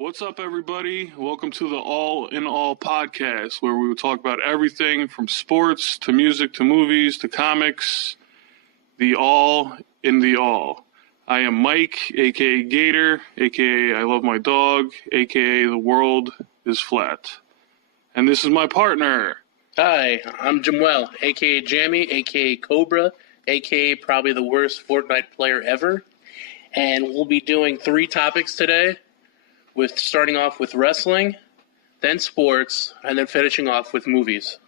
What's up, everybody? Welcome to the All in All podcast, where we will talk about everything from sports to music to movies to comics. The all in the all. I am Mike, aka Gator, aka I love my dog, aka the world is flat. And this is my partner. Hi, I'm Jamuel, aka Jammy, aka Cobra, aka probably the worst Fortnite player ever. And we'll be doing 3 topics today, with starting off with wrestling, then sports, and then finishing off with movies.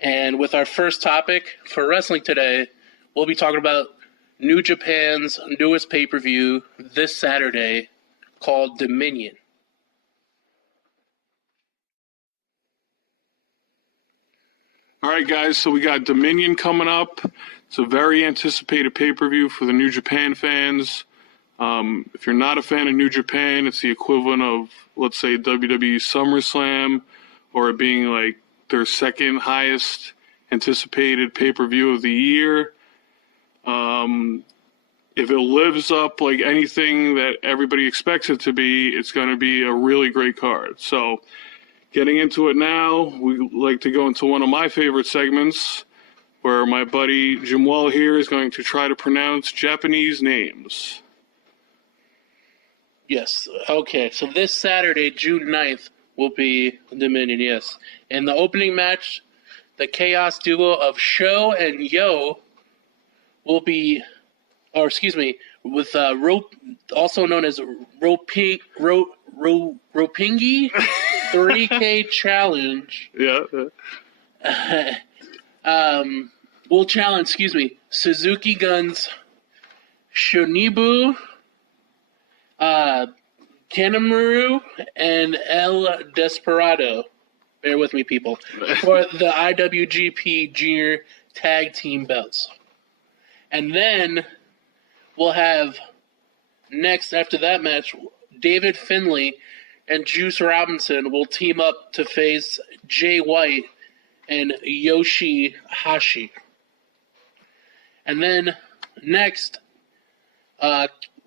And with our first topic for wrestling today, we'll be talking about New Japan's newest pay-per-view this Saturday called Dominion. All right, guys, so we got Dominion coming up. It's a very anticipated pay-per-view for the New Japan fans. If you're not a fan of New Japan, it's the equivalent of, let's say, WWE SummerSlam, or it being like their second highest anticipated pay-per-view of the year. If it lives up like anything that everybody expects it to be, it's going to be a really great card. So getting into it now, we like to go into one of my favorite segments where my buddy Jamuel here is going to try to pronounce Japanese names. Yes, okay, so this Saturday, June 9th, will be Dominion, yes. In the opening match, the Chaos duo of Sho and Yo will be, with also known as Ropingi 3K Challenge. Yeah. Will challenge, Suzuki Gun's Shonibu, Kanemaru, and El Desperado. Bear with me, people. For the IWGP Junior Tag Team belts. And then we'll have, next after that match, David Finlay and Juice Robinson will team up to face Jay White and Yoshi-Hashi. And then next,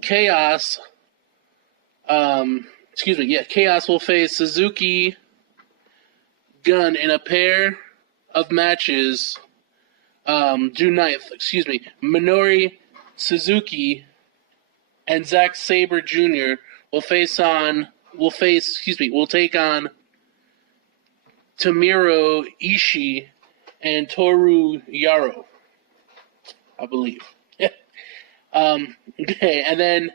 Chaos will face Suzuki Gun in a pair of matches. June 9th, Minoru Suzuki and Zack Sabre Jr. will take on Tomohiro Ishii and Toru Yaro, I believe. Okay, and then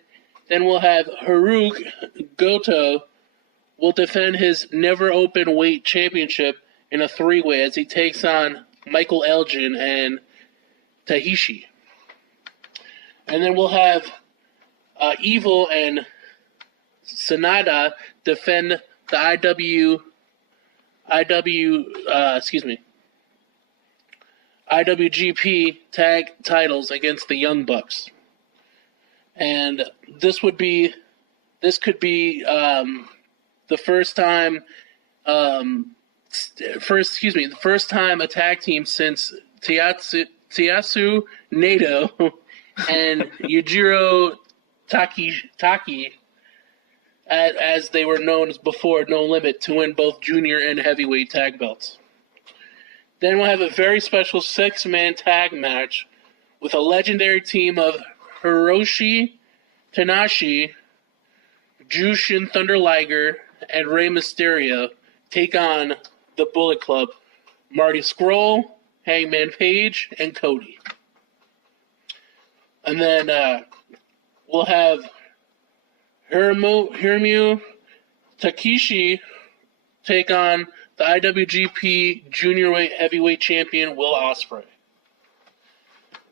we'll have Haruki Goto will defend his never open weight championship in a 3-way as he takes on Michael Elgin and Tahishi. And then we'll have Evil and Sanada defend the IWGP tag titles against the Young Bucks. And this could be the first time a tag team since Taiyasu Naito and Yujiro Taki, as they were known as before, No Limit, to win both junior and heavyweight tag belts. Then we'll have a very special 6-man tag match with a legendary team of Hiroshi Tanahashi, Jushin Thunder Liger, and Rey Mysterio take on the Bullet Club, Marty Scurll, Hangman Page, and Cody. And then we'll have Hiromu Takeshi take on the IWGP Junior Heavyweight Champion Will Ospreay.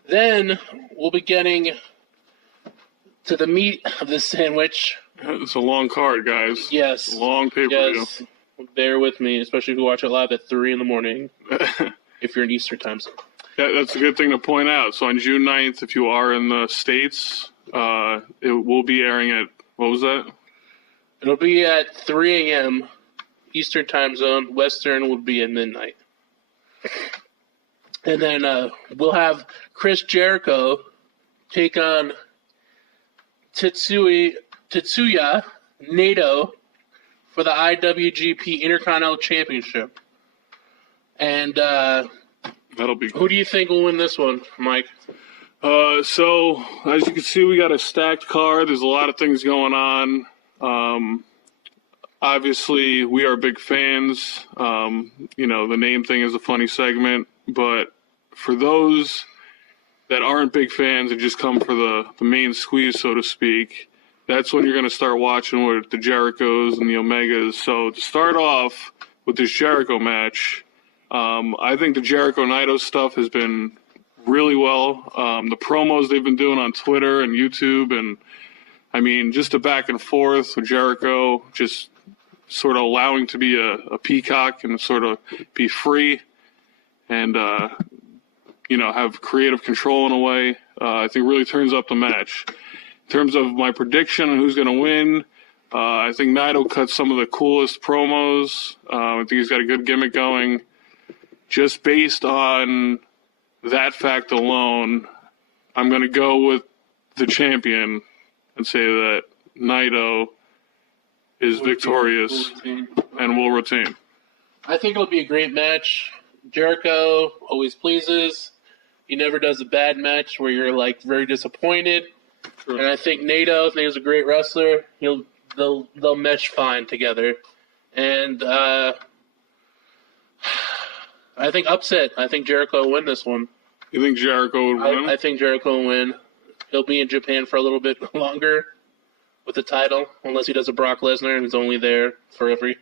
Then we'll be getting to the meat of the sandwich. It's a long card, guys. Yes. It's a long pay-per-view. Yes. Bear with me, especially if you watch it live at 3 in the morning, if you're in Eastern time zone. That's a good thing to point out. So on June 9th, if you are in the States, it will be airing at, what was that? It'll be at 3 a.m. Eastern time zone. Western will be at midnight. And then we'll have Chris Jericho take on Tetsuya Naito for the IWGP Intercontinental Championship. And that'll be. Who do you think will win this one, Mike? So as you can see, we got a stacked card. There's a lot of things going on. Obviously, we are big fans. The name thing is a funny segment, but for those that aren't big fans and just come for the main squeeze, so to speak, that's when you're going to start watching with the Jerichos and the Omegas. So to start off with this Jericho match, I think the Jericho-Naito stuff has been really well. The promos they've been doing on Twitter and YouTube, and I mean, just a back and forth with Jericho, just sort of allowing to be a peacock and sort of be free and, have creative control in a way, I think really turns up the match. In terms of my prediction on who's going to win, I think Naito cut some of the coolest promos. I think he's got a good gimmick going. Just based on that fact alone, I'm going to go with the champion and say that Naito is victorious and will retain. I think it'll be a great match. Jericho always pleases. He never does a bad match where you're like very disappointed. Sure. And I think Nato's a great wrestler. They'll mesh fine together. And I think upset. I think Jericho will win this one. You think Jericho would win? I think Jericho will win. He'll be in Japan for a little bit longer with the title, unless he does a Brock Lesnar and is only there for every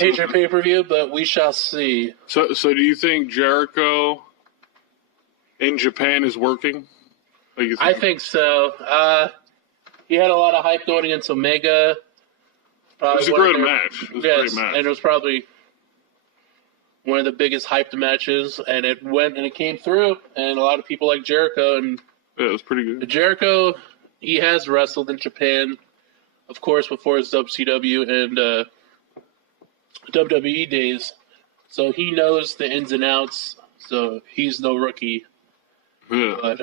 major pay-per-view, but we shall see. So do you think Jericho in Japan is working? I think so. He had a lot of hype going against Omega. It was a great match. It was a great match. And it was probably one of the biggest hyped matches, and it came through, and a lot of people like Jericho. And yeah, it was pretty good. Jericho, he has wrestled in Japan, of course, before his WCW and WWE days, so he knows the ins and outs, so he's no rookie. Yeah. But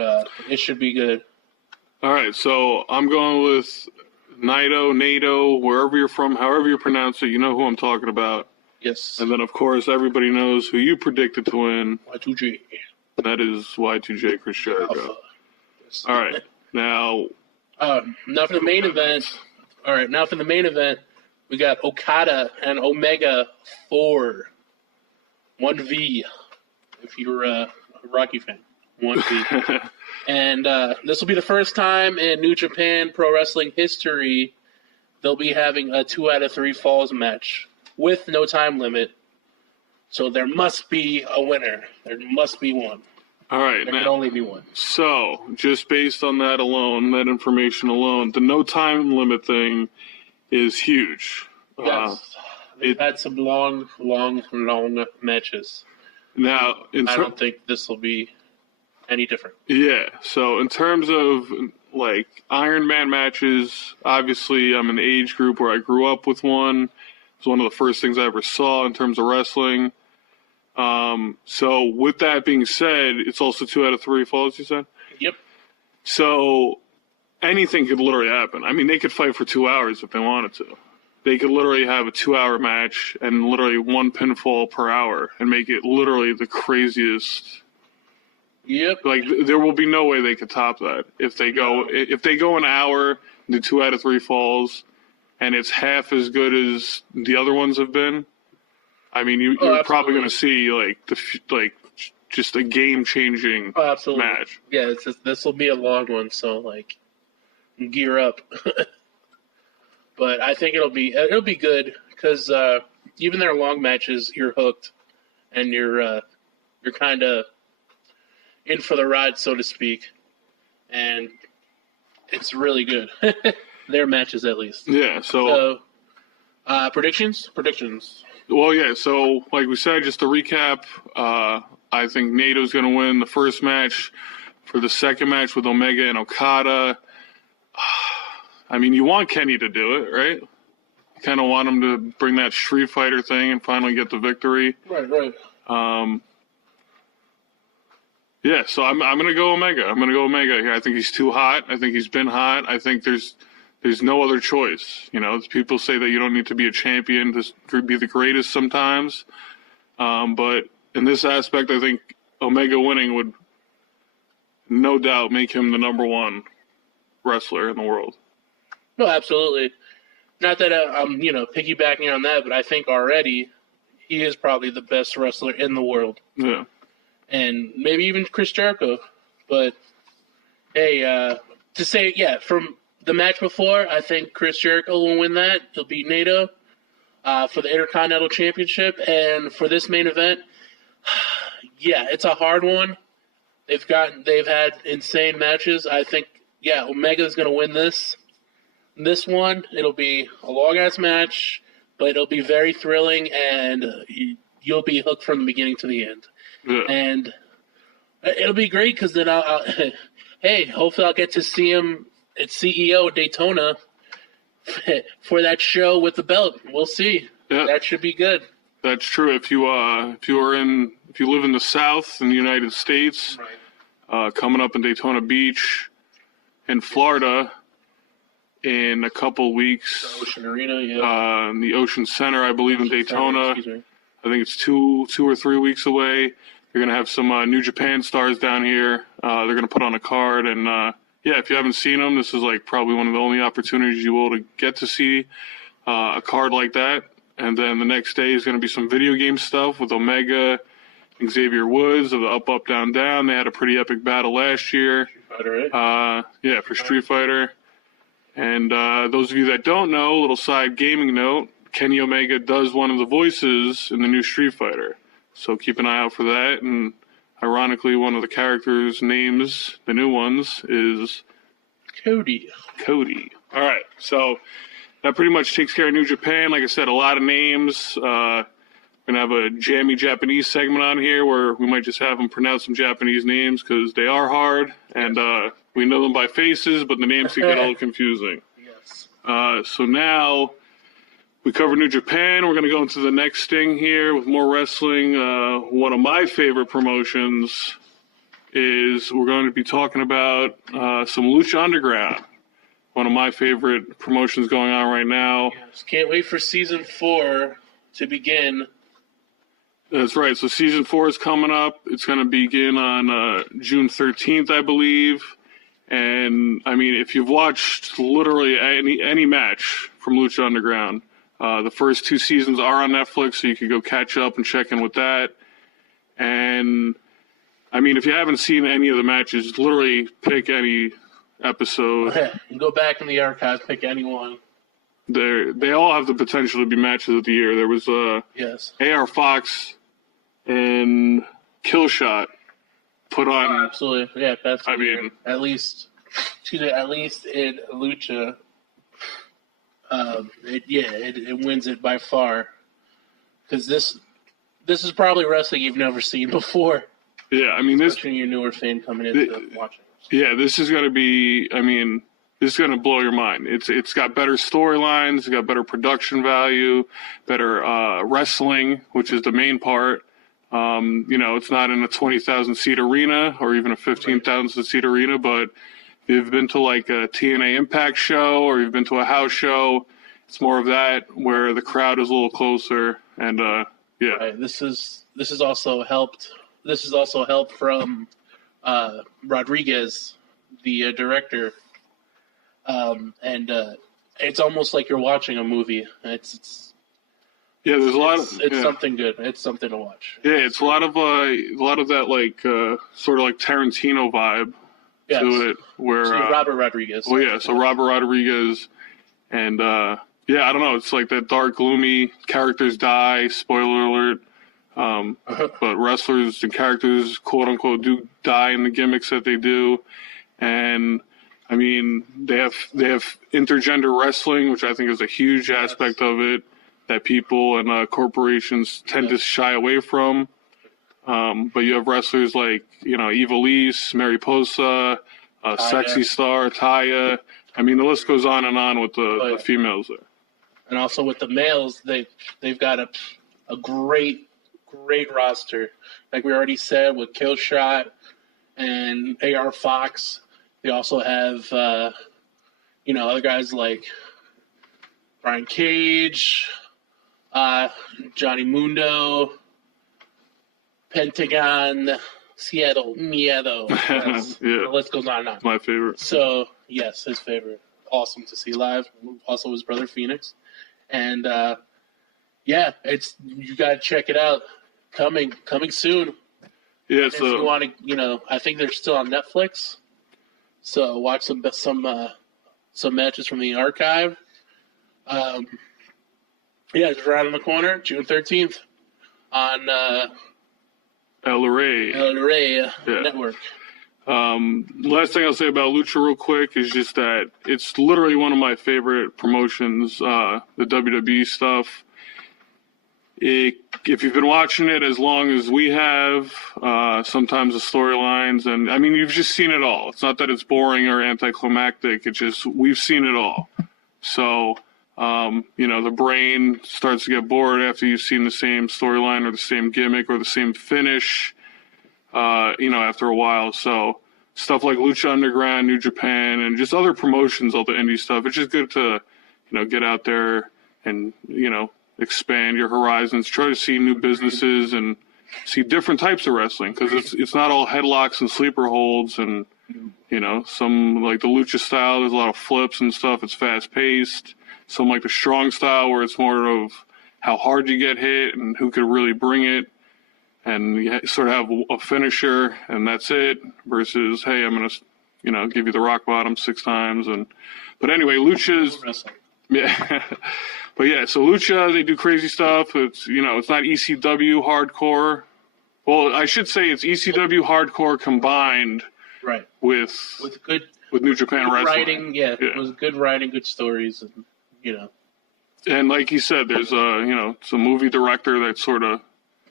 it should be good. All right, so I'm going with Naito, wherever you're from, however you pronounce it, you know who I'm talking about. Yes. And then, of course, everybody knows who you predicted to win. Y2J. That is Y2J, Chris Jericho. Yes. All right, now for the main event. All right, now for the main event, we got Okada and Omega 4. 1V, if you're a Rocky fan. 1V. And this will be the first time in New Japan Pro Wrestling history they'll be having a 2 out of 3 falls match with no time limit. So there must be a winner. There must be one. All right. There can only be one. So, just based on that alone, that information alone, the no time limit thing is huge. Yes. They've had some long matches. Now, I don't think this will be any different. Yeah. So, in terms of like Iron Man matches, obviously I'm in the age group where I grew up with one. It was one of the first things I ever saw in terms of wrestling. So with that being said, it's also 2 out of 3 falls, you said? Yep. So anything could literally happen. I mean, they could fight for 2 hours if they wanted to. They could literally have a 2-hour match and literally 1 pinfall per hour and make it literally the craziest. Yep. Like, there will be no way they could top that. If they go an hour, do 2 out of 3 falls, and it's half as good as the other ones have been, I mean, you're probably going to see just a game-changing match. Yeah, this will be a long one, so gear up. But I think it'll be good because even their long matches, you're hooked, and you're kind of in for the ride, so to speak, and it's really good. Their matches, at least. Yeah. So predictions. Well, yeah, so like we said, just to recap, I think Nato's going to win the first match. For the second match with Omega and Okada, I mean, you want Kenny to do it, right? You kind of want him to bring that Street Fighter thing and finally get the victory. Right. Yeah, so I'm going to go Omega. I'm going to go Omega here. I think he's too hot. I think he's been hot. I think there's there's no other choice. People say that you don't need to be a champion to be the greatest sometimes. But in this aspect, I think Omega winning would no doubt make him the number one wrestler in the world. No, absolutely. Not that I'm, piggybacking on that, but I think already he is probably the best wrestler in the world. Yeah. And maybe even Chris Jericho. But, hey, to say, from the match before, I think Chris Jericho will win that. He'll beat Naito for the Intercontinental Championship. And for this main event, it's a hard one. They've had insane matches. I think, Omega's going to win this. This one, it'll be a long-ass match, but it'll be very thrilling, and you'll be hooked from the beginning to the end. Yeah. And it'll be great because then hopefully I'll get to see him at CEO Daytona for that show with the belt. We'll see. Yeah. That should be good. That's true. If you live in the South in the United States, right. Coming up in Daytona Beach, in Florida, in a couple weeks, the Ocean Arena, yeah. In the Ocean Center, I believe, in Daytona. Center, I think it's 2 or 3 weeks away. They're gonna have some New Japan stars down here. They're gonna put on a card, and if you haven't seen them, this is like probably one of the only opportunities you will to get to see a card like that. And then the next day is gonna be some video game stuff with Omega and Xavier Woods of the Up Up Down Down. They had a pretty epic battle last year. Street Fighter, right? For Street Fighter. And those of you that don't know, a little side gaming note, Kenny Omega does one of the voices in the new Street Fighter. So keep an eye out for that. And ironically, one of the characters' names, the new ones, is Cody. All right. So that pretty much takes care of New Japan. Like I said, a lot of names. We're going to have a jammy Japanese segment on here where we might just have them pronounce some Japanese names because they are hard. And we know them by faces, but the names can get a little confusing. Yes. So now we covered New Japan. We're going to go into the next thing here with more wrestling. One of my favorite promotions is we're going to be talking about some Lucha Underground. One of my favorite promotions going on right now. Yes. Can't wait for Season 4 to begin. That's right. So Season 4 is coming up. It's going to begin on June 13th, I believe. And, I mean, if you've watched literally any match from Lucha Underground, the first 2 seasons are on Netflix, so you can go catch up and check in with that. And, I mean, if you haven't seen any of the matches, literally pick any episode. Go back in the archives, pick any one. They all have the potential to be matches of the year. There was AR Fox and Killshot put on. Oh, absolutely, yeah. That's at least in Lucha, it wins it by far because this is probably wrestling you've never seen before. Yeah, I mean especially your newer fan coming into watching. Yeah, this is going to be. I mean, this is going to blow your mind. It's got better storylines, it's got better production value, better wrestling, which is the main part. It's not in a 20,000 seat arena or even a 15,000 seat arena, but if you've been to like a TNA Impact show or you've been to a house show, it's more of that where the crowd is a little closer. And right. This is also helped. This is also help from Rodriguez, the director. It's almost like you're watching a movie. There's a lot of it's something good. It's something to watch. Yeah, it's a lot of that like sort of like Tarantino vibe to it. Where Robert Rodriguez. Well, yeah, so Robert Rodriguez, and I don't know. It's like that dark, gloomy characters die. Spoiler alert. But wrestlers and characters, quote unquote, do die in the gimmicks that they do, and I mean they have intergender wrestling, which I think is a huge aspect of it that people and corporations tend to shy away from. But you have wrestlers like Ivelisse, Mariposa, Sexy Star, Taya. I mean the list goes on and on with the females there. And also with the males, they've got a great roster. Like we already said, with Killshot and AR Fox. They also have, other guys like Brian Cage, Johnny Mundo, Pentagon, Seattle Miedo. Yeah. The list goes on and on. My favorite. So, yes, his favorite. Awesome to see live. Also his brother Phoenix. And, you got to check it out. Coming soon. Yeah, If you want to, I think they're still on Netflix. So watch some matches from the archive. It's right on the corner, June 13th on El Rey Network. Last thing I'll say about Lucha real quick is just that it's literally one of my favorite promotions, the WWE stuff. If you've been watching it as long as we have, sometimes the storylines, and I mean, you've just seen it all. It's not that it's boring or anticlimactic. It's just, we've seen it all. So, the brain starts to get bored after you've seen the same storyline or the same gimmick or the same finish, after a while. So stuff like Lucha Underground, New Japan, and just other promotions, all the indie stuff. It's just good to, get out there and, expand your horizons, try to see new businesses and see different types of wrestling, because it's not all headlocks and sleeper holds and, some like the Lucha style, there's a lot of flips and stuff. It's fast paced. Some like the strong style where it's more of how hard you get hit and who could really bring it. And you sort of have a finisher and that's it, versus, hey, I'm going to, give you the rock bottom 6 times. But anyway, Lucha's, yeah. But yeah, so Lucha, they do crazy stuff. It's, it's not ECW hardcore. Well, I should say it's ECW hardcore combined with New Japan wrestling. Writing, it was good writing, good stories, and, And like you said, there's it's a movie director that sort of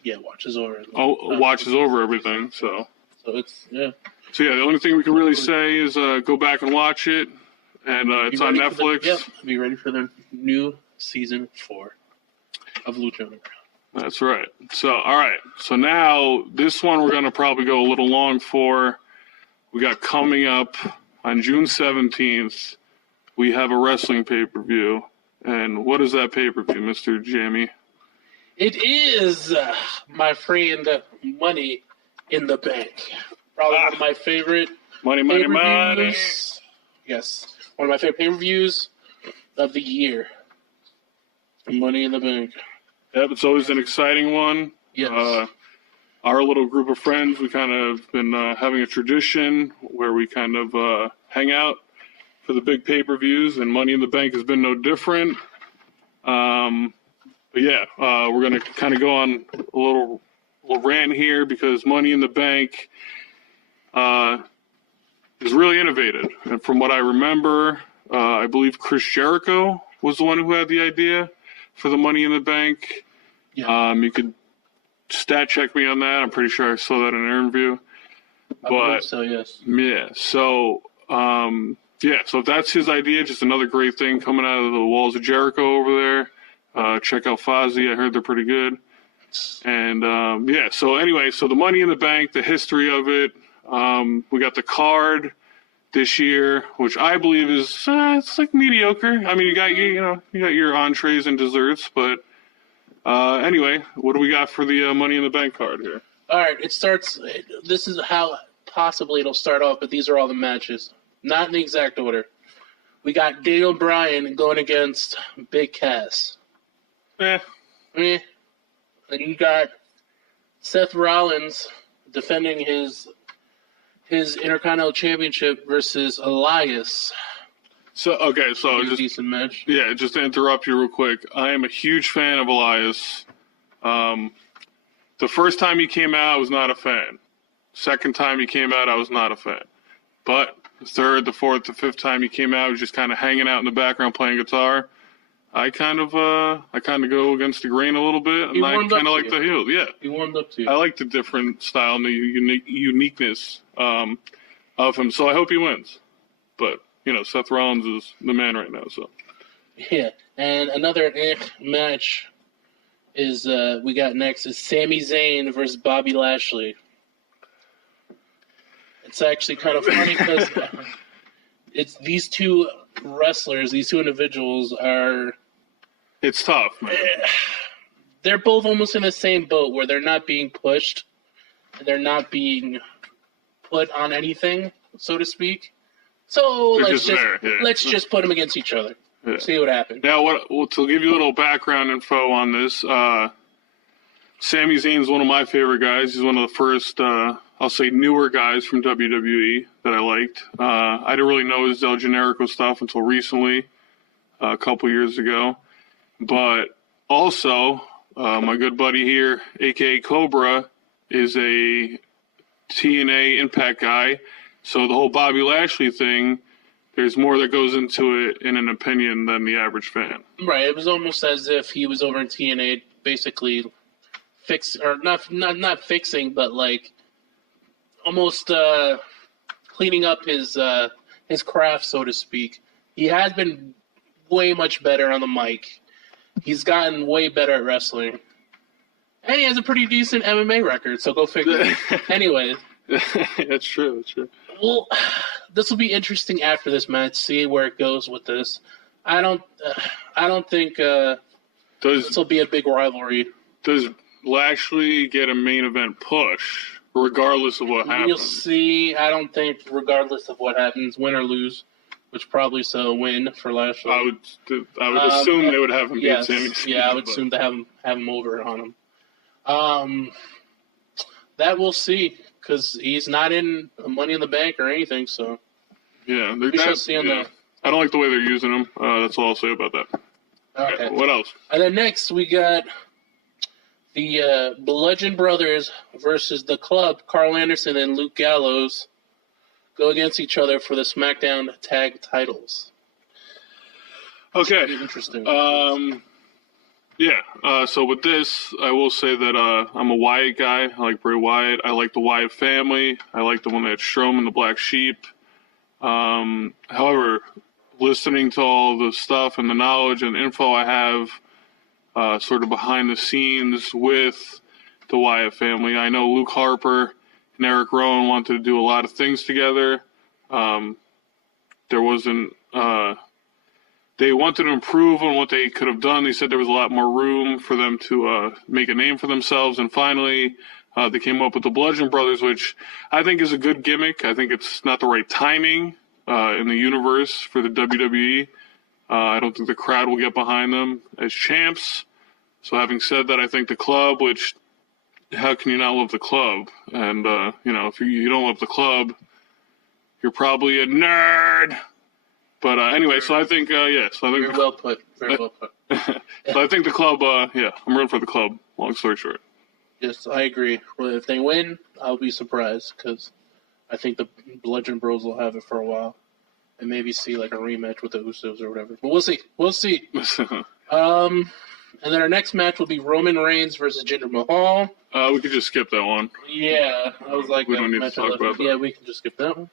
watches over everything. So it's So the only thing we can really say is go back and watch it, and it's on Netflix. Be ready for the new season 4 of Lucha Underground. That's right. So all right. So now this one we're gonna probably go a little long for. We got coming up on June 17th. We have a wrestling pay-per-view, and what is that pay-per-view, Mr. Jamie? It is, my friend, Money in the Bank. Probably one of my favorite Money. Yes, one of my favorite pay-per-views of the year. Money in the Bank. Yep, it's always an exciting one. Yes. Our little group of friends, we kind of been having a tradition where we kind of hang out for the big pay-per-views, and Money in the Bank has been no different. But we're going to kind of go on a little rant here, because Money in the Bank is really innovative. And from what I remember, I believe Chris Jericho was the one who had the idea for the Money in the Bank. Yeah. You could stat check me on that. I'm pretty sure I saw that in an interview. I believe so, yes. Yeah. So, so if that's his idea, just another great thing coming out of the walls of Jericho over there. Check out Fozzy. I heard they're pretty good. And, so anyway, so the Money in the Bank, the history of it, we got the card this year, which I believe is, it's like mediocre. I mean, you got your entrees and desserts, but, anyway, what do we got for the Money in the Bank card here? All right, this is how possibly it'll start off, but these are all the matches. Not in the exact order. We got Daniel Bryan going against Big Cass. And you got Seth Rollins defending his Intercontinental Championship versus Elias. So just decent match. Yeah, just to interrupt you real quick, I am a huge fan of Elias. The first time he came out, I was not a fan. Second time he came out, I was not a fan. But the third, the fourth, the fifth time he came out, he was just kind of hanging out in the background playing guitar. I kind of go against the grain a little bit, and I kind of like the heel. Yeah, he warmed up to you. I like the different style and the uniqueness of him. So I hope he wins. But Seth Rollins is the man right now. So yeah, and another match is we got next is Sami Zayn versus Bobby Lashley. It's actually kind of funny because it's these two wrestlers, these two individuals are. It's tough, man. They're both almost in the same boat where they're not being pushed, and they're not being put on anything, so to speak. So let's just put them against each other. Yeah. See what happens. Now, to give you a little background info on this, Sami Zayn's one of my favorite guys. He's one of the first, I'll say, newer guys from WWE that I liked. I didn't really know his Del Generico stuff until recently, a couple years ago. But also, my good buddy here, a.k.a. Cobra, is a TNA Impact guy. So the whole Bobby Lashley thing, there's more that goes into it in an opinion than the average fan. Right. It was almost as if he was over in TNA basically not fixing, but like almost cleaning up his craft, so to speak. He has been way much better on the mic. He's gotten way better at wrestling. And he has a pretty decent MMA record, so go figure. Anyway. That's true. That's true. Well, this will be interesting after this match. See where it goes with this. I don't think this will be a big rivalry. Does Lashley get a main event push, regardless of what happens? You'll see. I don't think, regardless of what happens, win or lose, which probably a win for Lashley. I would assume they would have him beat Sami Zayn. Yeah, I would assume to have him over on him. That we'll see. Because he's not in Money in the Bank or anything, so yeah, we shall see on that. I don't like the way they're using him. That's all I'll say about that. Okay. What else? And then next we got the Bludgeon Brothers versus the Club. Carl Anderson and Luke Gallows go against each other for the SmackDown Tag Titles. Okay. Interesting. Yeah, so with this, I will say that I'm a Wyatt guy. I like Bray Wyatt. I like the Wyatt family. I like the one that had Strowman, the Black Sheep. However, listening to all the stuff and the knowledge and info I have sort of behind the scenes with the Wyatt family, I know Luke Harper and Eric Rowan wanted to do a lot of things together. There wasn't... They wanted to improve on what they could have done. They said there was a lot more room for them to make a name for themselves. And finally, they came up with the Bludgeon Brothers, which I think is a good gimmick. I think it's not the right timing in the universe for the WWE. I don't think the crowd will get behind them as champs. So having said that, I think the Club, which how can you not love the Club? And, if you don't love the Club, you're probably a nerd. But anyway, so I think, Very well put. Very well put. So I think the Club, I'm rooting for the Club, long story short. Yes, I agree. Well, if they win, I'll be surprised, because I think the Bludgeon Bros will have it for a while. And maybe see, like, a rematch with the Usos or whatever. But we'll see. We'll see. And then our next match will be Roman Reigns versus Jinder Mahal. We could just skip that one. Yeah, I was like, we don't need to talk about that. Yeah, we can just skip that one.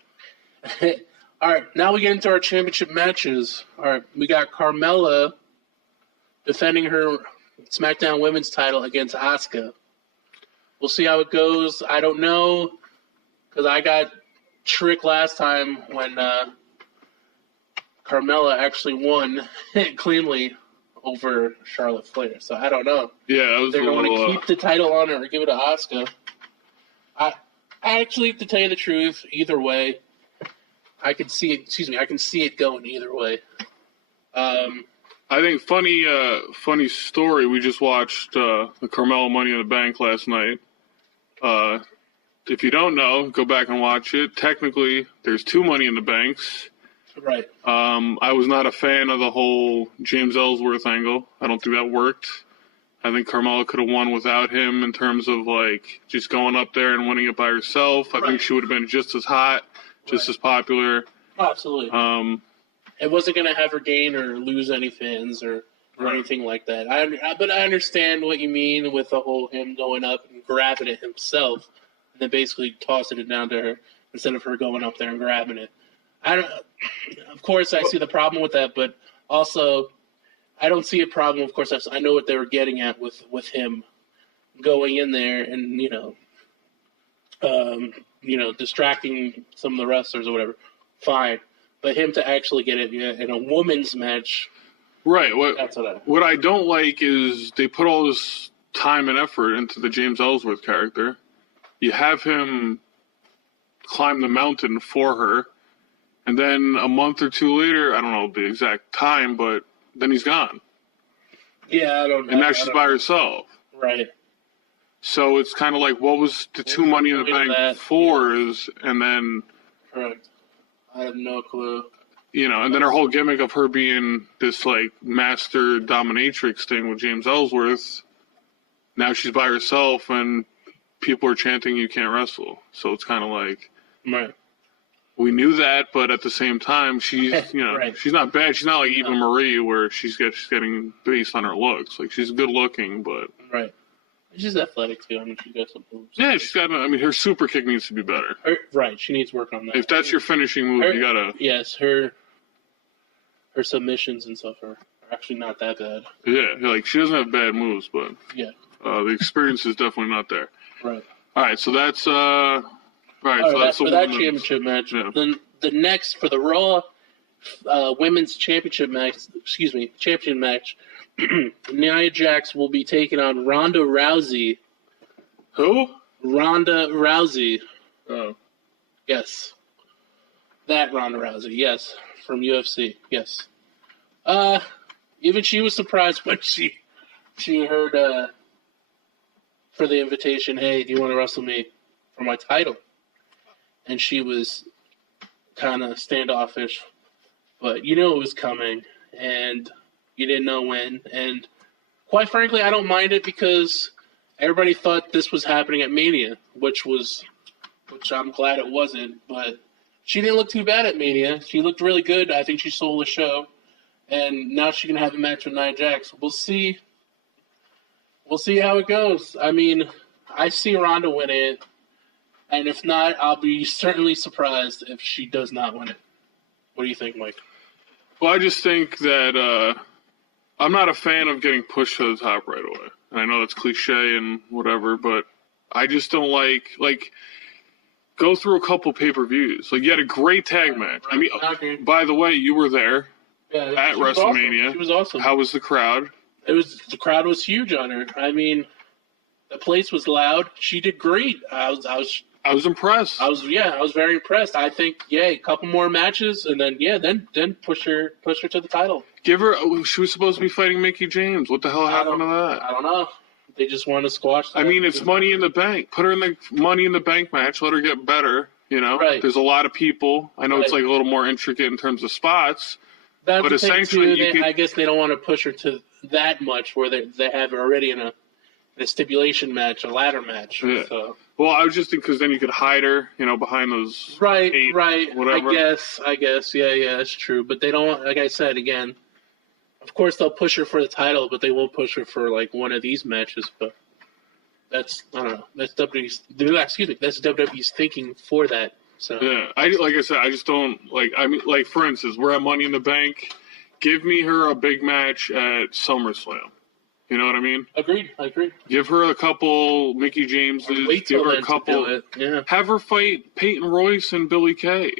All right, now we get into our championship matches. All right, we got Carmella defending her SmackDown Women's title against Asuka. We'll see how it goes. I don't know, because I got tricked last time when Carmella actually won cleanly over Charlotte Flair. So I don't know. Yeah, they're going to keep the title on her or give it to Asuka. I actually, to tell you the truth, either way, I can see it going either way. I think funny story. We just watched the Carmella Money in the Bank last night. If you don't know, go back and watch it. Technically, there's 2 Money in the Banks. Right. I was not a fan of the whole James Ellsworth angle. I don't think that worked. I think Carmella could have won without him in terms of like just going up there and winning it by herself. I think she would have been just as hot. Just as popular. Oh, absolutely. It wasn't going to have her gain or lose any fans or anything like that. But I understand what you mean with the whole him going up and grabbing it himself and then basically tossing it down to her instead of her going up there and grabbing it. Of course, I see the problem with that, but also I don't see a problem. Of course, I know what they were getting at with him going in there and, distracting some of the wrestlers or whatever. Fine. But him to actually get it in a woman's match, right? That's what I don't like is they put all this time and effort into the James Ellsworth character. You have him climb the mountain for her, and then a month or two later, I don't know the exact time, but then he's gone. Yeah, I don't know. And now she's by herself. Right. So it's kind of like, what was the two Money in the Bank fours, and then... Correct. I have no clue. You know, and then her whole gimmick of her being this, like, master dominatrix thing with James Ellsworth, now she's by herself, and people are chanting, you can't wrestle. So it's kind of like... Right. We knew that, but at the same time, she's, you know, right. She's not bad. She's not like Eva Marie, where she's getting based on her looks. Like, she's good looking, but... Right. She's athletic, too. I mean, she's got some moves. Yeah, she's got... I mean, her super kick needs to be better. Right. She needs work on that. If that's your finishing move, you gotta... Yes, her submissions and stuff are actually not that bad. Yeah, like, she doesn't have bad moves, but... Yeah. The experience is definitely not there. Right. All right, so that's... All right, so that's for that championship match. Yeah. Then the next, for the Raw Women's Championship match, champion match, Nia Jax will be taking on Ronda Rousey. Who? Ronda Rousey. Oh. Yes. That Ronda Rousey, yes. From UFC, yes. Even she was surprised when she heard for the invitation, hey, do you want to wrestle me for my title? And she was kind of standoffish, but you knew it was coming, and you didn't know when. And quite frankly, I don't mind it because everybody thought this was happening at Mania, which I'm glad it wasn't. But she didn't look too bad at Mania. She looked really good. I think she sold the show, and now she can have a match with Nia Jax. We'll see. We'll see how it goes. I mean, I see Ronda win it. And if not, I'll be certainly surprised if she does not win it. What do you think, Mike? Well, I just think that I'm not a fan of getting pushed to the top right away. And I know that's cliche and whatever, but I just don't like go through a couple pay-per-views. Like, you had a great tag match. I mean, by the way, you were there at WrestleMania. Awesome. She was awesome. How was the crowd? The crowd was huge on her. I mean, the place was loud. She did great. I was impressed. I was very impressed. I think, a couple more matches, and then push her to the title. Give her. She was supposed to be fighting Mickie James. What the hell happened to that? I don't know. They just want to squash that. I mean, it's Money in the Bank. Put her in the Money in the Bank match. Let her get better. You know, right. There's a lot of people. I know it's like a little more intricate in terms of spots. That's but the essentially, thing too, I guess they don't want to push her to that much where they have her already in a stipulation match, a ladder match. Yeah. So. Well, I was just thinking because then you could hide her, behind those right. whatever. I guess, yeah, that's true. But they don't, like I said again. Of course, they'll push her for the title, but they won't push her for like one of these matches. But I don't know. That's WWE's thinking for that. So yeah, like I said, I just don't like. I mean, like for instance, we're at Money in the Bank. Give me her a big match at SummerSlam. You know what I mean? Agreed. I agree. Give her a couple Mickie Jameses. Give her a couple. Yeah. Have her fight Peyton Royce and Billie Kay.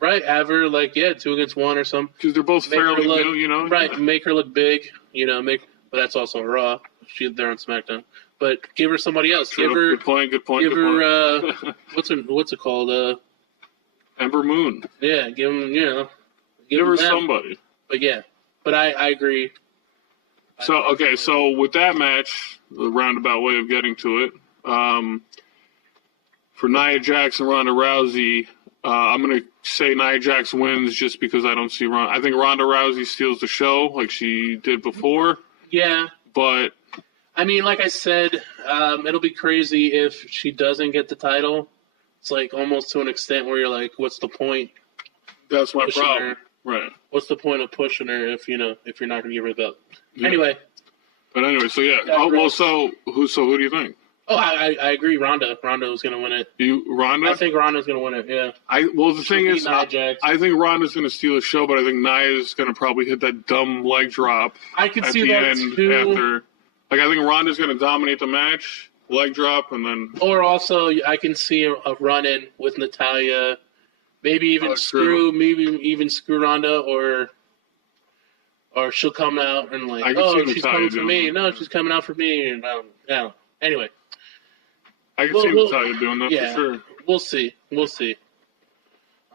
Right. Have her 2 against 1 or something. Because they're both fairly new. Right. Yeah. Make her look big. But that's also a Raw. She's there on SmackDown. But give her somebody else. True. Give her. Good point. Give her. What's it called? Ember Moon. Yeah. Give him. Give her somebody. But yeah. But I agree. So with that match, the roundabout way of getting to it, for Nia Jax and Ronda Rousey, I'm going to say Nia Jax wins just because I don't see Ronda. I think Ronda Rousey steals the show like she did before. Yeah. But I mean, like I said, it'll be crazy if she doesn't get the title. It's like almost to an extent where you're like, what's the point? That's my problem. Her? Right. What's the point of pushing her if you're not going to give her the belt? Yeah. Anyway. But anyway, so yeah. So who do you think? Oh, I agree. Ronda was going to win it. Ronda? I think Ronda's going to win it. Yeah. The thing is, I think Ronda's going to steal the show, but I think Nia's going to probably hit that dumb leg drop. I could see that too. After, I think Ronda's going to dominate the match, leg drop, and then. Or also, I can see a run-in with Natalya maybe even screw Ronda, or she'll come out and like, oh, she's coming for me. No, she's coming out for me. And anyway, I can see Natalya doing that for sure. We'll see.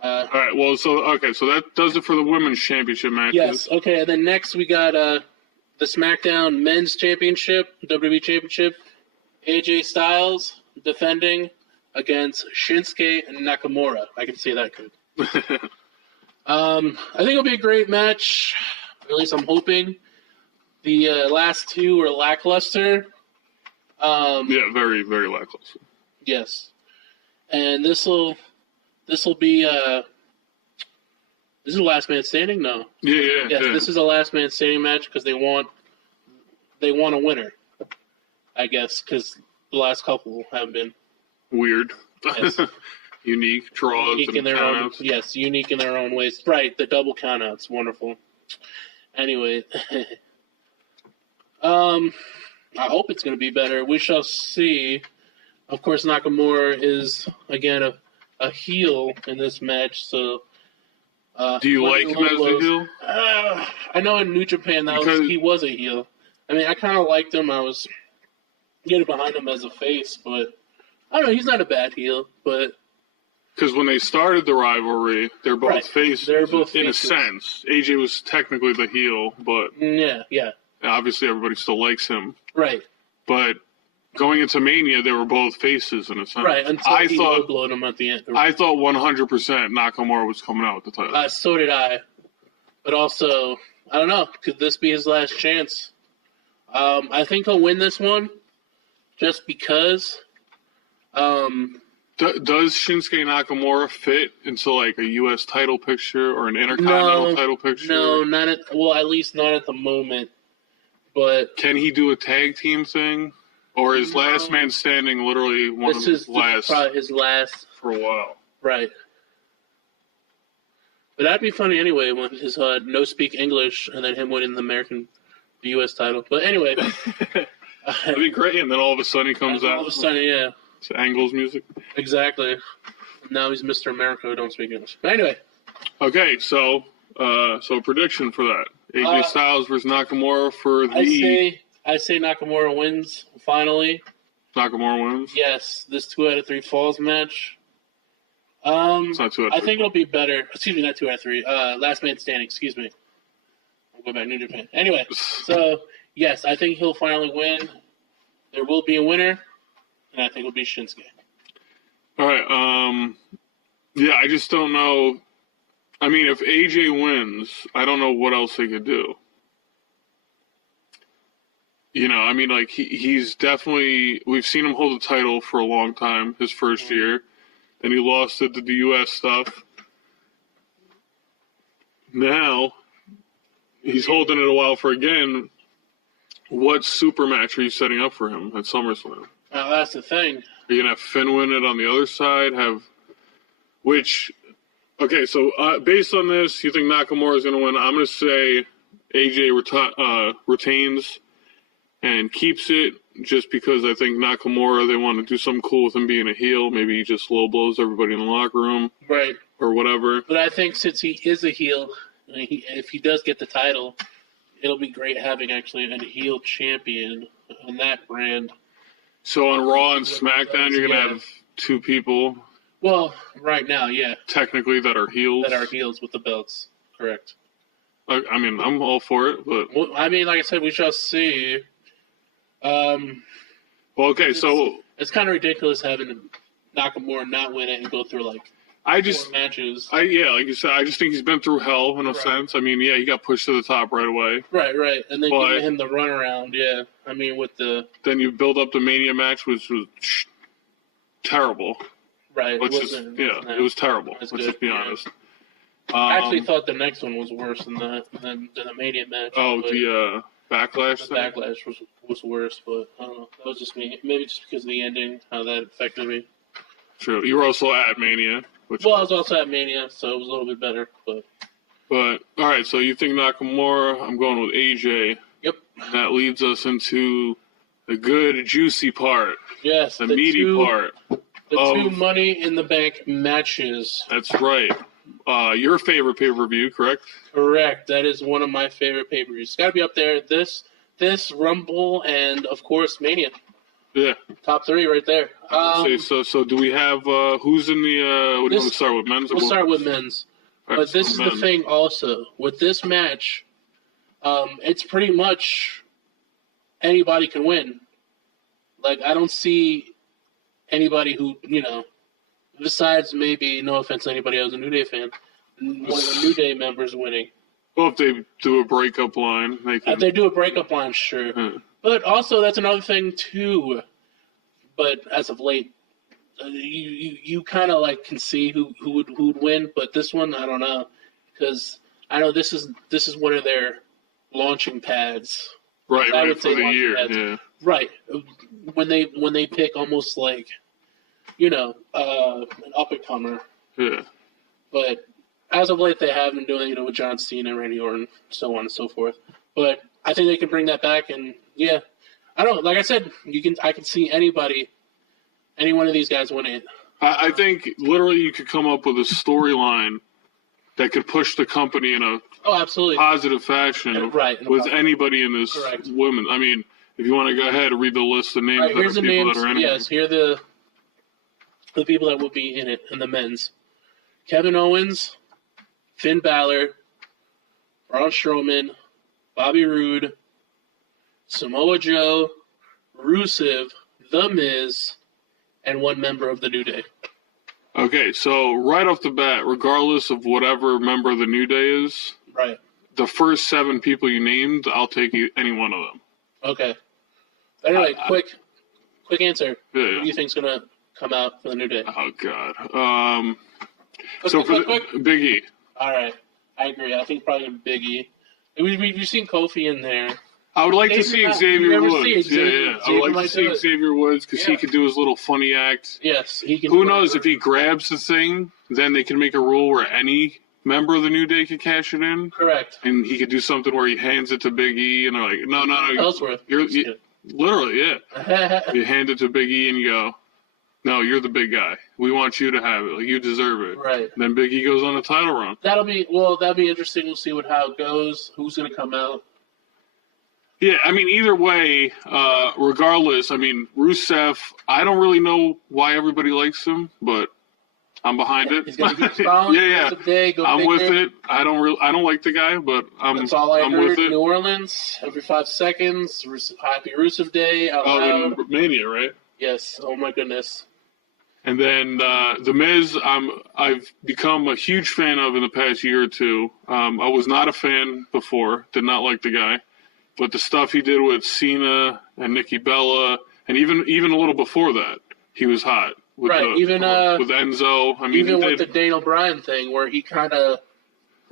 All right. Well, so that does it for the women's championship matches. Yes. Okay. And then next we got the SmackDown Men's Championship, WWE Championship. AJ Styles defending against Shinsuke Nakamura. I can see that good. I think it'll be a great match. At least I'm hoping. The last two were lackluster. Very, very lackluster. Yes, and this will be this is the last man standing. No. Yeah. This is a last man standing match because they want a winner. I guess because the last couple have been weird. Yes. Unique draws unique and in their own, yes, unique in their own ways. Right, the double countouts, wonderful. Anyway, I hope it's going to be better. We shall see. Of course, Nakamura is again a heel in this match. So, do you like him as a heel? I know in New Japan he was a heel. I mean, I kind of liked him. I was getting behind him as a face, but I don't know. He's not a bad heel, but. Because when they started the rivalry, they're both faces. They're both in faces. a sense. AJ was technically the heel, but yeah. Obviously everybody still likes him. Right. But going into Mania, they were both faces in a sense. Right. Until he blowed him at the end. I thought 100% Nakamura was coming out with the title. So did I. But also, I don't know. Could this be his last chance? I think he'll win this one, just because. Does Shinsuke Nakamura fit into like a U.S. title picture or an Intercontinental title picture? No, at least not at the moment. But can he do a tag team thing, or is Last Man Standing literally one of his last? His last for a while, right? But that'd be funny anyway when his no speak English and then him winning the U.S. title. But anyway, that'd be great. And then all of a sudden he comes out. All of a sudden, yeah. It's Angle's music. Exactly. Now he's Mr. America who don't speak English. But anyway. Okay, so prediction for that. AJ Styles versus Nakamura for the... I say Nakamura wins, finally. Nakamura wins? Yes, this 2 out of 3 falls match. It's not 2 out of 3. I think it'll be better. Excuse me, not 2 out of 3. Last man standing, excuse me. I'll go back to New Japan. Anyway, so, yes, I think he'll finally win. There will be a winner. And I think it'll be Shinsuke. All right. Yeah, I just don't know. I mean, if AJ wins, I don't know what else they could do. You know, I mean, like, he's definitely... We've seen him hold the title for a long time, his first year. Then he lost it to the U.S. stuff. Now, he's holding it a while for again. What super match are you setting up for him at SummerSlam? That's the thing. Are you going to have Finn win it on the other side? Okay, so based on this, you think Nakamura is going to win. I'm going to say AJ retains and keeps it just because I think Nakamura, they want to do something cool with him being a heel. Maybe he just low blows everybody in the locker room. Right. Or whatever. But I think since he is a heel, if he does get the title, it'll be great having actually a heel champion on that brand. So on Raw and SmackDown, you're going to have 2 people. Well, right now, yeah. Technically, that are heels. That are heels with the belts, correct. I mean, I'm all for it, but... Well, I mean, like I said, we shall see. Well, okay, so... It's kind of ridiculous having Nakamura not win it and go through, like, 4 matches. Like you said, I just think he's been through hell in a sense. I mean, yeah, he got pushed to the top right away. Right. And then giving him the runaround, yeah. I mean, with the... Then you build up the Mania match, which was terrible. Right. It was terrible. Let's just be honest. I actually thought the next one was worse than the Mania match. Oh, the Backlash thing? Backlash was worse, but I don't know. That was just me. Maybe just because of the ending, how that affected me. True. You were also at Mania. I was also at Mania, so it was a little bit better. But all right, so you think Nakamura? I'm going with AJ. Yep. That leads us into the good, juicy part. Yes. The meaty part. The two Money in the Bank matches. That's right. Your favorite pay-per-view, correct? Correct. That is one of my favorite pay-per-views. It's got to be up there. This Rumble and of course Mania. Yeah. Top 3 right there. So do we have who's in the? What do you want to start with, men's? We'll start with men's. Right, but this is the thing also with this match. It's pretty much anybody can win. Like I don't see anybody who besides maybe, no offense to anybody else, a New Day fan, one of the New Day members winning. Well, if they do a breakup line, they can. If they do a breakup line, sure. Yeah. But also, that's another thing too. But as of late, you kind of like can see who would win. But this one, I don't know, because I know this is one of their launching pads. Right for the year. Pads. Yeah. Right when they pick almost like an up and comer. Yeah. But as of late, they have been doing with John Cena, Randy Orton, so on and so forth. But I think they can bring that back, and yeah, I don't know. Like I said, I can see any one of these guys winning it. I think literally you could come up with a storyline that could push the company in a absolutely positive fashion, with anybody in this women. I mean, if you want to go ahead and read the list of names, here's the names. That are in yes, here are the people that will be in it in the men's: Kevin Owens, Finn Balor, Braun Strowman, Bobby Roode, Samoa Joe, Rusev, The Miz, and one member of the New Day. Okay, so right off the bat, regardless of whatever member of the New Day is, the first 7 people you named, I'll take any one of them. Okay. Anyway, quick answer. Yeah. Who do you think's gonna come out for the New Day? Oh God. Big E. All right, I agree. I think probably Big E. We've seen Kofi in there. I would like to see Xavier Woods. Yeah. I would like to see Xavier Woods because he could do his little funny act. Yes, he can. Who knows if he grabs the thing, then they can make a rule where any member of the New Day could cash it in. Correct. And he could do something where he hands it to Big E, and they're like, no. Ellsworth. Literally, yeah. You hand it to Big E, and you go, no, you're the big guy. We want you to have it. Like, you deserve it. Right. Then Big E goes on a title run. That'll be interesting. We'll see how it goes. Who's going to come out? Yeah, I mean, either way, regardless, I mean, Rusev, I don't really know why everybody likes him, but I'm behind it. He's going to keep strong. Yeah. I'm with it. I don't like the guy, but that's all I heard. With it. New Orleans, every 5 seconds, Happy Rusev Day. In Mania, right? Yes. Oh my goodness. And then The Miz, I've become a huge fan of in the past year or two. I was not a fan before, did not like the guy. But the stuff he did with Cena and Nikki Bella, and even a little before that, he was hot. With with Enzo. I mean, even with the Daniel Bryan thing, where he kind of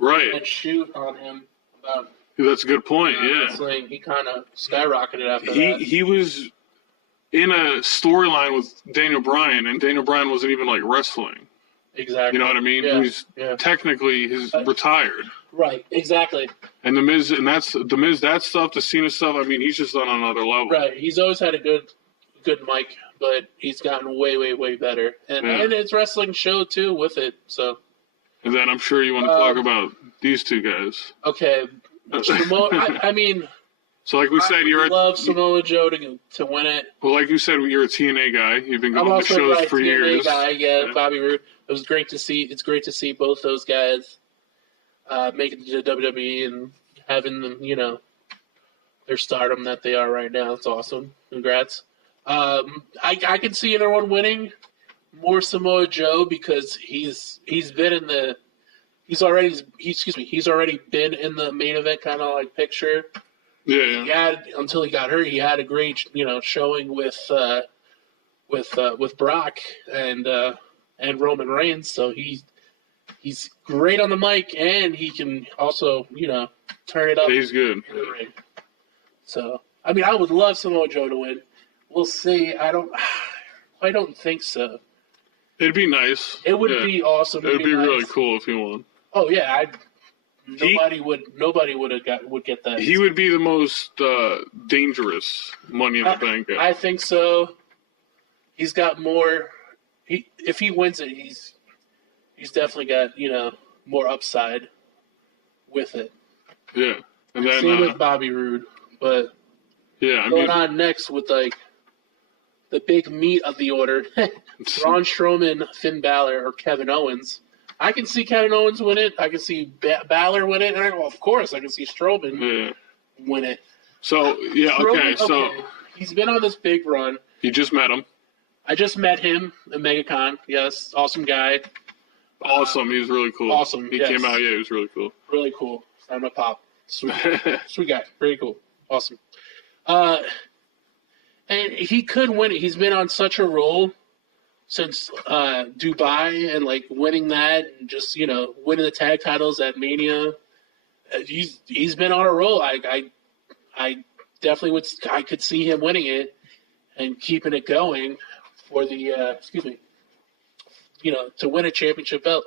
had shoot on him about. That's a good point. Yeah, he kind of skyrocketed after that. He was in a storyline with Daniel Bryan, and Daniel Bryan wasn't even like wrestling. Exactly. You know what I mean? Yeah. He's retired. Right, exactly. And The Miz, that stuff, the Cena stuff, I mean, he's just on another level. Right. He's always had a good mic, but he's gotten way, way, way way and it's wrestling show too with it. So. And then I'm sure you want to talk about these two guys. Okay. I mean. So like we said, I love Samoa Joe to win it. Well, like you said, you're a TNA guy. You've been going to shows for years. Guy, yeah, Bobby Roode. It was great to see. It's great to see both those guys make it to WWE and having them, their stardom that they are right now. It's awesome. Congrats. I can see either one winning. More Samoa Joe because he's already been in the main event kind of like picture. Yeah. Until he got hurt, he had a great showing with Brock and Roman Reigns. So he's great on the mic, and he can also turn it up. He's good. So I mean, I would love Samoa Joe to win. We'll see. I don't think so. It'd be nice. It would be awesome. It'd be nice. Really cool if he won. Oh yeah, nobody would get that. He would be the most dangerous Money in the Bank guy. I think so. He's got more if he wins it, he's definitely got more upside with it. Yeah, and then Same with Bobby Roode, but going on next with like the big meat of the order, Braun Strowman, Finn Balor, or Kevin Owens. I can see Kevin Owens win it. I can see Balor win it, and of course I can see Strowman win it. So Strowman, so he's been on this big run. You just met him. I just met him at MegaCon. Yes, awesome guy. Awesome, he was really cool. Awesome, he came out. Yeah, he was really cool. Really cool. I'm a pop. Sweet, sweet guy. Very cool. Awesome. And he could win it. He's been on such a roll since Dubai and like winning that, and just winning the tag titles at Mania. He's been on a roll. I definitely I could see him winning it and keeping it going for the to win a championship belt.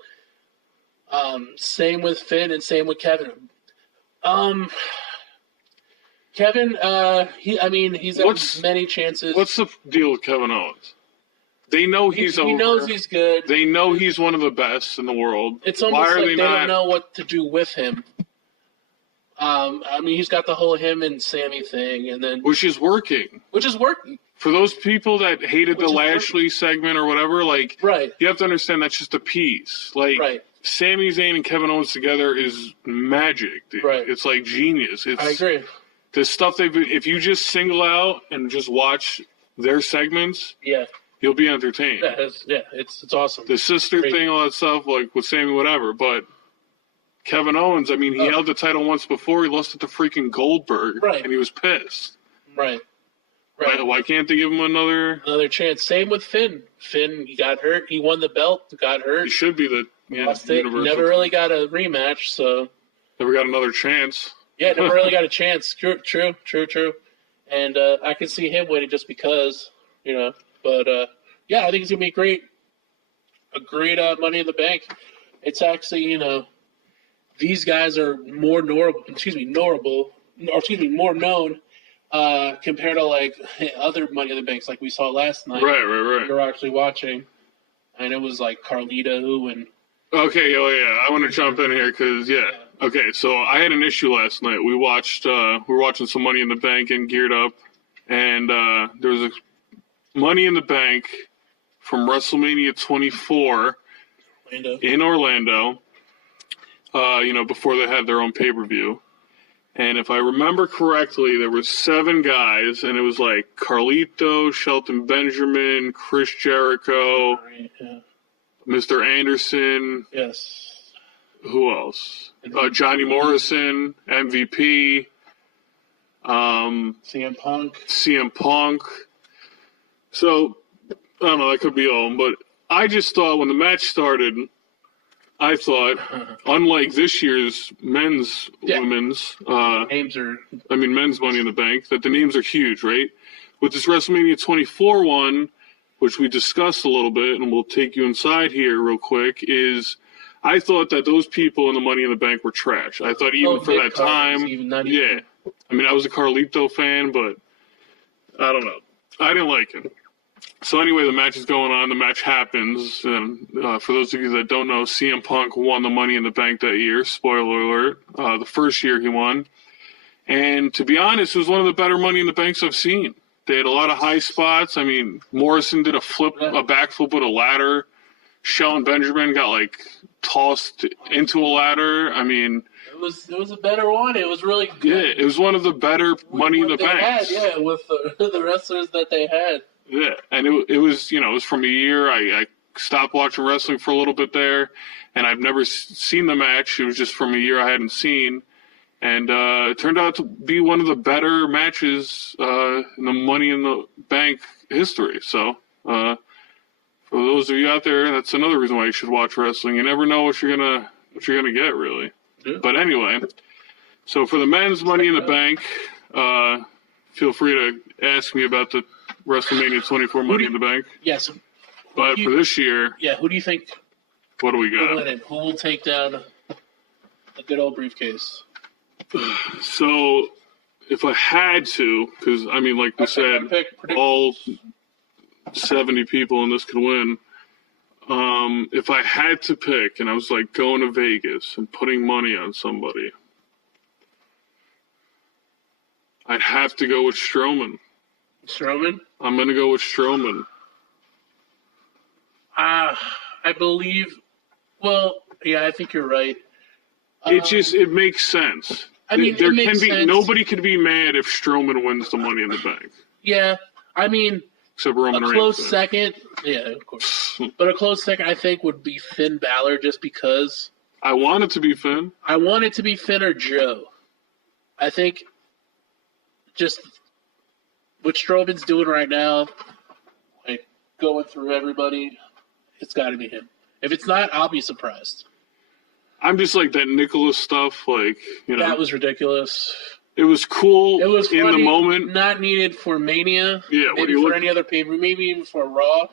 Same with Finn and same with Kevin. Kevin, he's had many chances. What's the deal with Kevin Owens? They know he's over. He knows he's good. They know he's one of the best in the world. It's almost like they don't know what to do with him. He's got the whole him and Sammy thing, and then which is working. For those people that hated the Lashley segment or whatever, you have to understand that's just a piece. Sami Zayn and Kevin Owens together is magic, dude. Right. It's like genius. I agree. The stuff if you just single out and just watch their segments, you'll be entertained. It's awesome. The sister thing, all that stuff, like with Sammy, whatever. But Kevin Owens, he held the title once before. He lost it to freaking Goldberg, and he was pissed. Right. Why can't they give him another chance? Same with Finn. Finn, he got hurt. He won the belt, got hurt. He should be the Universal. Never really got a rematch, so never got another chance. Yeah, never really got a chance. True. And I can see him winning just because, But I think it's gonna be a great Money in the Bank. It's actually, these guys are more known compared to like other Money in the Banks like we saw last night. Right. We were actually watching, and it was like Carlito and. Okay, I want to jump in here because Okay, so I had an issue last night. We were watching some Money in the Bank and geared up, and there was a Money in the Bank from WrestleMania 24 in Orlando. Before they had their own pay-per-view. And if I remember correctly, there were 7 guys, and it was like Carlito, Shelton Benjamin, Chris Jericho, Mr. Anderson. Yes. Who else? Johnny Morrison, MVP. CM Punk. So, I don't know, that could be all. But I just thought when the match started, unlike this year's women's, names are. men's Money in the Bank, that the names are huge, right? With this WrestleMania 24 one, which we discussed a little bit, and we'll take you inside here real quick, is I thought that those people in the Money in the Bank were trash. I thought even for that time, I was a Carlito fan, but I don't know. I didn't like him. So anyway, the match is going on. The match happens. And for those of you that don't know, CM Punk won the Money in the Bank that year. Spoiler alert. The first year he won. And to be honest, it was one of the better Money in the Banks I've seen. They had a lot of high spots. Morrison did a backflip with a ladder. Shelton Benjamin got tossed into a ladder. It was a better one. It was really good. Yeah, it was one of the better Money in the Banks. With the wrestlers that they had. Yeah, and it was from a year. I stopped watching wrestling for a little bit there, and I've never seen the match. It was just from a year I hadn't seen, and it turned out to be one of the better matches in the Money in the Bank history. So, for those of you out there, that's another reason why you should watch wrestling. You never know what you're gonna get, really. Yeah. But anyway, so for the men's Money in the Bank, feel free to ask me about the WrestleMania 24 Money in the Bank. Yes. But for this year... Yeah, who do you think... What do we got? Who will take down a good old briefcase? So, if I had to, because, like we said, all 70 people in this could win. If I had to pick, and I was like going to Vegas and putting money on somebody, I'd have to go with Strowman. Strowman? I'm going to go with Strowman. I believe. Well, yeah, I think you're right. It makes sense. I mean, there it makes can be sense. Nobody could be mad if Strowman wins the Money in the Bank. Yeah, I mean, except Roman Reigns. A close second, yeah, of course. But a close second, I think, would be Finn Balor, just because. I want it to be Finn. I want it to be Finn or Joe. I think, just what Strowman's doing right now, like going through everybody, it's got to be him. If it's not, I'll be surprised. I'm just like that Nicholas stuff, like, you know. That was ridiculous. It was cool. It was in funny, the moment. Not needed for Mania. Yeah, maybe for any other pay-per-view, maybe even for Raw.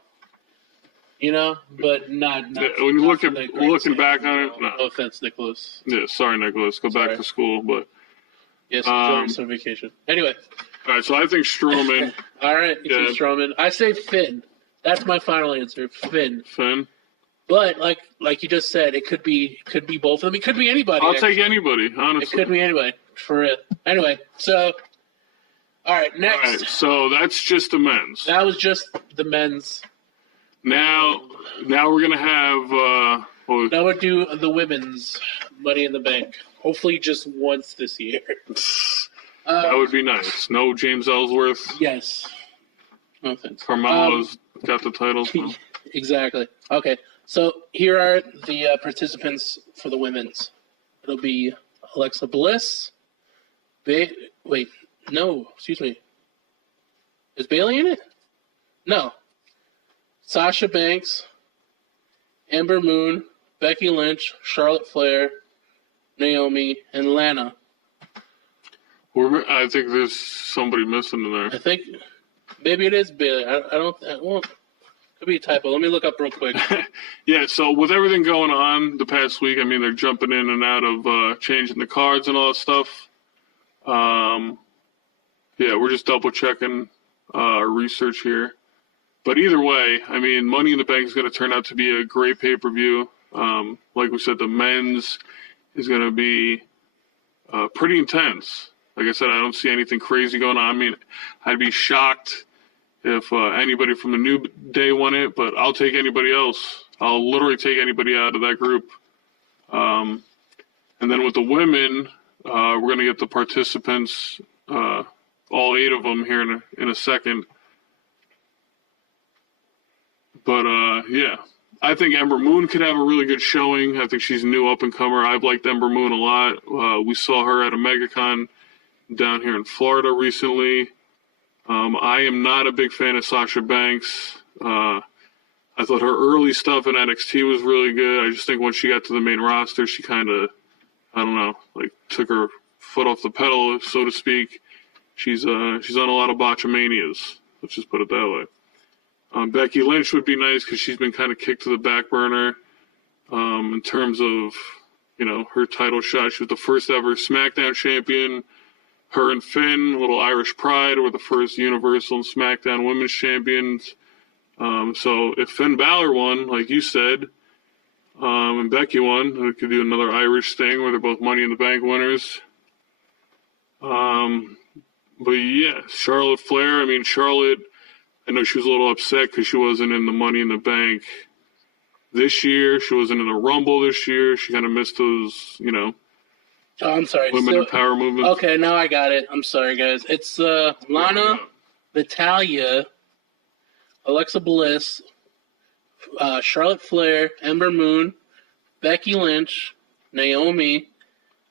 You know, but not when you not looking back on it, no. No offense, Nicholas. Yeah, sorry, Nicholas. Go back to school, but yes, enjoy some vacation. Anyway. All right, so I think Strowman. All right, you say Strowman. I say Finn. That's my final answer. Finn. But like you just said, it could be both of them. It could be anybody. I'll take anybody, honestly. It could be anybody, for it. Anyway, so all right, next. All right, so that's just the men's. That was just the men's. Now we're gonna have. Now we'll do the women's Money in the Bank. Hopefully, just once this year. That would be nice. No James Ellsworth. Yes. No offense. Carmelo's got the title. So. Exactly. Okay. So here are the participants for the women's. It'll be Alexa Bliss. Excuse me. Is Bayley in it? No. Sasha Banks, Ember Moon, Becky Lynch, Charlotte Flair, Naomi, and Lana. I think there's somebody missing in there. I think maybe it is Bayley. Could be a typo. Let me look up real quick. Yeah, so with everything going on the past week, I mean, they're jumping in and out of changing the cards and all that stuff. Yeah, we're just double-checking our research here. But either way, I mean, Money in the Bank is going to turn out to be a great pay-per-view. Like we said, the men's is going to be pretty intense. Like I said, I don't see anything crazy going on. I mean, I'd be shocked if anybody from the New Day won it, but I'll take anybody else. I'll literally take anybody out of that group. And then with the women, we're going to get the participants, all 8 of them here in a second. But, yeah, I think Ember Moon could have a really good showing. I think she's a new up-and-comer. I've liked Ember Moon a lot. We saw her at a MegaCon down here in Florida recently. I am not a big fan of Sasha Banks. I thought her early stuff in NXT was really good. I just think when she got to the main roster, she kind of, I don't know, like took her foot off the pedal, so to speak. She's on a lot of botchamanias. Let's just put it that way. Becky Lynch would be nice because she's been kind of kicked to the back burner in terms of, you know, her title shot. She was the first ever SmackDown champion. Her and Finn, a little Irish pride, were the first Universal and SmackDown Women's Champions. So if Finn Balor won, like you said, and Becky won, we could do another Irish thing where they're both Money in the Bank winners. But yeah, Charlotte Flair. I mean, Charlotte, I know she was a little upset because she wasn't in the Money in the Bank this year. She wasn't in the Rumble this year. She kind of missed those, you know. Oh, I'm sorry. Women in power movement. Okay, now I got it. I'm sorry, guys. It's Lana, Natalya, Alexa Bliss, Charlotte Flair, Ember Moon, Becky Lynch, Naomi,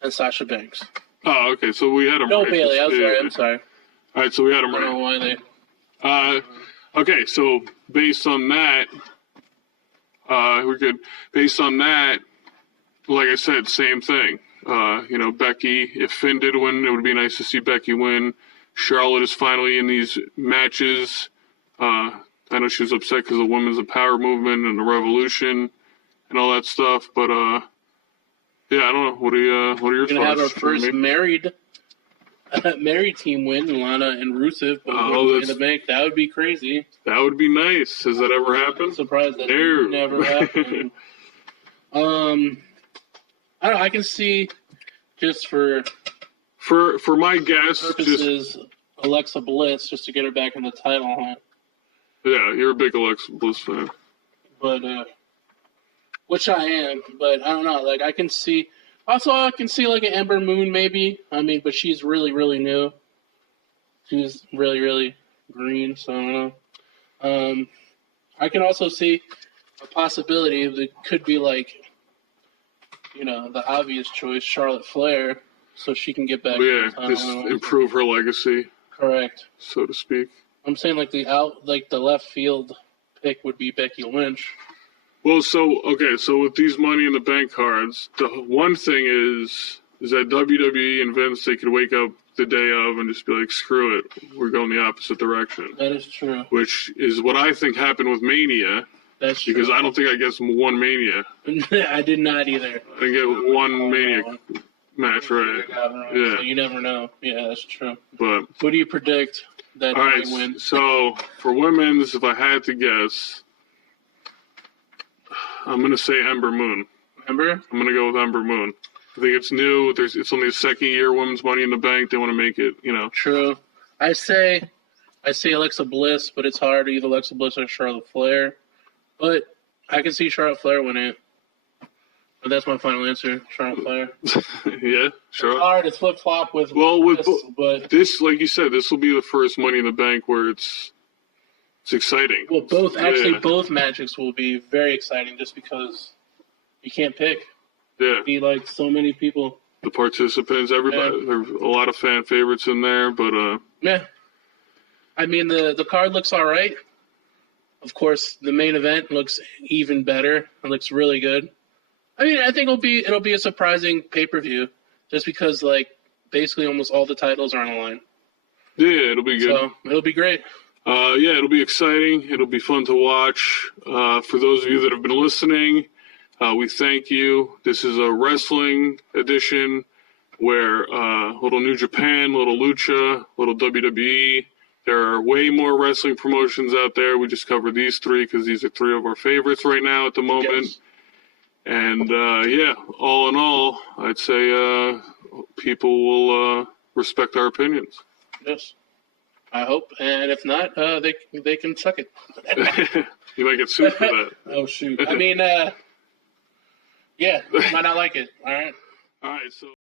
and Sasha Banks. Oh, okay. So we had them no right. Bayley. I'm sorry. All right, so we had them right. I don't know why they... Okay, so based on that, we're good. Based on that, like I said, same thing. You know, Becky, if Finn did win, it would be nice to see Becky win. Charlotte is finally in these matches. I know she was upset because of the Women's Power movement and the Revolution and all that stuff, but yeah, I don't know. What are your thoughts? We're gonna have our first married married team win, Lana and Rusev, but in the bank, that would be crazy. That would be nice. Has that ever happened? I'm surprised that never happened. I don't know. I can see just for my guess purposes, Alexa Bliss just to get her back in the title hunt. Yeah, you're a big Alexa Bliss fan. But which I am, but I don't know. Like I can see like an Ember Moon maybe. I mean, but she's really, really new. She's really, really green, so I don't know. I can also see a possibility that could be like, the obvious choice, Charlotte Flair, so she can get back. Yeah, just improve her legacy. Correct. So to speak. I'm saying like the left field pick would be Becky Lynch. Well, so with these Money in the Bank cards, the one thing is that WWE and Vince, they could wake up the day of and just be like, screw it, we're going the opposite direction. That is true. Which is what I think happened with Mania. That's true. Because I don't think I guessed one Mania. I did not either. I didn't get one Mania match right. Yeah. So you never know. Yeah, that's true. But who do you predict that might win? So for women's, if I had to guess, I'm going to say Ember Moon. Ember? I'm going to go with Ember Moon. I think it's new. It's only the second year women's Money in the Bank. They want to make it, True. I say Alexa Bliss, but it's hard to either Alexa Bliss or Charlotte Flair. But I can see Charlotte Flair win it. But that's my final answer, Charlotte Flair. Yeah, sure. It's hard to flip-flop with but this, like you said, this will be the first Money in the Bank where it's exciting. Well, both matches will be very exciting just because you can't pick. Yeah. Be like so many people. The participants, everybody. Yeah. There's a lot of fan favorites in there, but yeah. I mean, the card looks all right. Of course, the main event looks even better. It looks really good. I mean, I think it'll be a surprising pay-per-view just because like basically almost all the titles are on the line. Yeah, it'll be good. So, it'll be great. Yeah, it'll be exciting. It'll be fun to watch. For those of you that have been listening, we thank you. This is a wrestling edition where little New Japan, little Lucha, little WWE. There are way more wrestling promotions out there. We just covered these three because these are three of our favorites right now at the moment. Yes. And, all in all, I'd say people will respect our opinions. Yes. I hope. And if not, they can suck it. You might get sued for that. Oh, shoot. I mean, yeah, might not like it. All right. All right, so.